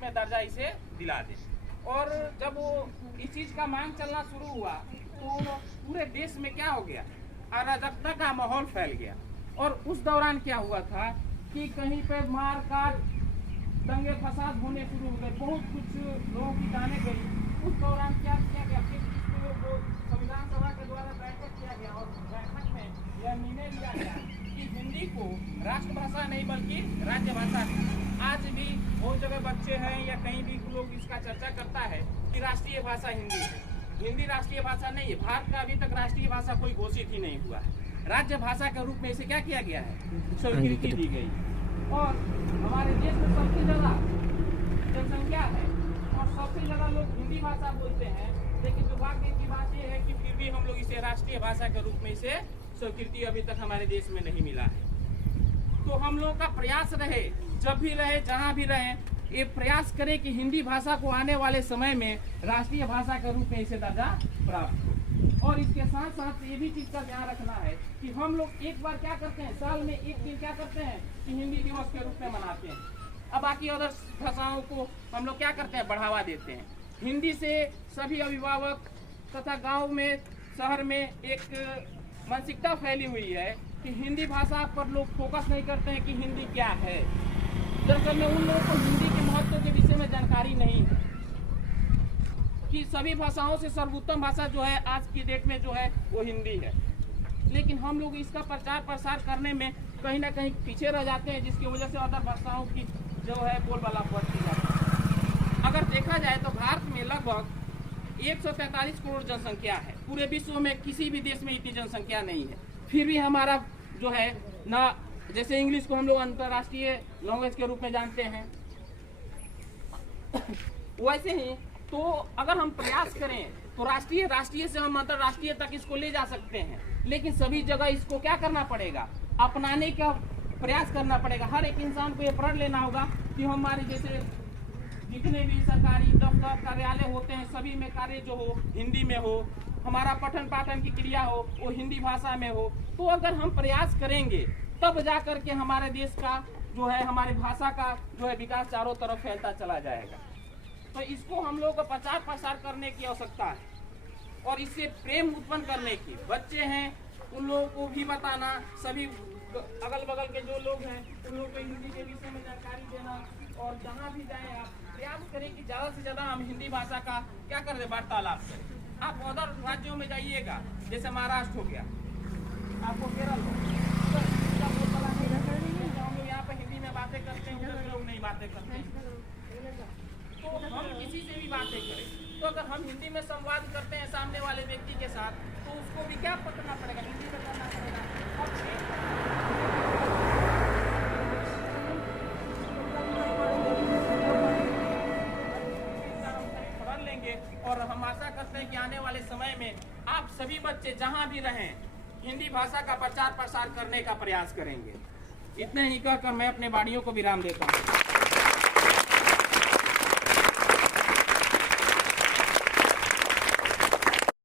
रूप में दर्जा इसे दिला दे। और जब वो इस चीज का मांग चलना शुरू हुआ तो पूरे देश में क्या हो गया, अराजकता का माहौल फैल गया। और उस दौरान क्या हुआ था कि कहीं पे मार काट, दंगे फसाद होने शुरू हो गए, बहुत कुछ लोगों की जाने गई। उस दौरान क्या किया गया कि संविधान सभा के द्वारा बैठक किया गया और बैठक में यह निर्णय लिया गया कि हिंदी को राष्ट्रभाषा नहीं बल्कि राज्य भाषा। आज भी बहुत जगह बच्चे हैं या कहीं भी लोग इसका चर्चा करता है कि राष्ट्रीय भाषा हिंदी है। हिंदी राष्ट्रीय भाषा नहीं है। भारत का अभी तक राष्ट्रीय भाषा कोई घोषित ही नहीं हुआ है। राज्य भाषा के रूप में इसे क्या किया गया है, स्वीकृति दी गई। और हमारे देश में सबसे ज्यादा जनसंख्या है और सबसे ज्यादा लोग हिंदी भाषा बोलते हैं, लेकिन दुर्भाग्य की बात यह है कि फिर भी हम लोग इसे राष्ट्रीय भाषा के रूप में इसे स्वीकृति अभी तक हमारे देश में नहीं मिला है। तो हम लोगों का प्रयास रहे, जब भी रहे जहाँ भी रहे, ये प्रयास करें कि हिंदी भाषा को आने वाले समय में राष्ट्रीय भाषा के रूप में इसे दर्जा प्राप्त हो। और इसके साथ साथ ये भी चीज का ध्यान रखना है कि हम लोग एक बार क्या करते हैं, साल में एक दिन क्या करते हैं कि हिंदी दिवस के रूप में मनाते हैं। अब बाकी अदर भाषाओं को हम लोग क्या करते हैं, बढ़ावा देते हैं। हिंदी से सभी अभिभावक तथा गाँव में, शहर में एक मानसिकता फैली हुई है कि हिंदी भाषा पर लोग फोकस नहीं करते हैं कि हिंदी क्या है। दरअसल में उन लोगों को हिंदी के महत्व के विषय में जानकारी नहीं है कि सभी भाषाओं से सर्वोत्तम भाषा जो है आज की डेट में जो है वो हिंदी है। लेकिन हम लोग इसका प्रचार प्रसार करने में कहीं ना कहीं पीछे रह जाते हैं, जिसकी वजह से अदर भाषाओं की जो है बोलबाला बढ़ती जाती है। अगर देखा जाए तो भारत में लगभग 143 करोड़ जनसंख्या है। पूरे विश्व में किसी भी देश में इतनी जनसंख्या नहीं है। फिर भी हमारा जो है ना, जैसे इंग्लिश को हम लोग अंतर्राष्ट्रीय लैंग्वेज के रूप में जानते हैं, वैसे ही तो अगर हम प्रयास करें तो राष्ट्रीय से हम अंतर्राष्ट्रीय तक इसको ले जा सकते हैं। लेकिन सभी जगह इसको क्या करना पड़ेगा, अपनाने का प्रयास करना पड़ेगा। हर एक इंसान को ये प्रण लेना होगा कि हमारे जैसे जितने भी सरकारी दफ्तर कार्यालय होते हैं सभी में कार्य जो हो हिंदी में हो, हमारा पठन पाठन की क्रिया हो वो हिंदी भाषा में हो। तो अगर हम प्रयास करेंगे तब जा कर के हमारे देश का जो है, हमारी भाषा का जो है विकास चारों तरफ फैलता चला जाएगा। तो इसको हम लोगों को प्रचार प्रसार करने की आवश्यकता है और इससे प्रेम उत्पन्न करने की। बच्चे हैं उन लोगों को भी बताना, सभी अगल बगल के जो लोग हैं उन लोगों को हिंदी के विषय में जानकारी देना। और जहाँ भी जाए आप प्रयास करें कि ज़्यादा से ज़्यादा हम हिंदी भाषा का क्या करें, वार्तालाप करें। आप अदर राज्यों में जाइएगा, जैसे महाराष्ट्र हो गया, आपको केरल हो, हम लोग यहाँ पे हिंदी में बातें करते हैं, उधर लोग नहीं बातें करते हैं। तो हम किसी से भी बातें करें तो अगर हम हिंदी में संवाद करते हैं सामने वाले व्यक्ति के साथ, तो उसको भी क्या करना पड़ेगा, हिंदी में करना पड़ेगा। और लेंगे और हम आशा करते हैं कि आने वाले समय में आप सभी बच्चे जहां भी रहें हिंदी भाषा का प्रचार प्रसार करने का प्रयास करेंगे। इतने ही कहकर मैं अपने वाणियों को विराम देता हूँ।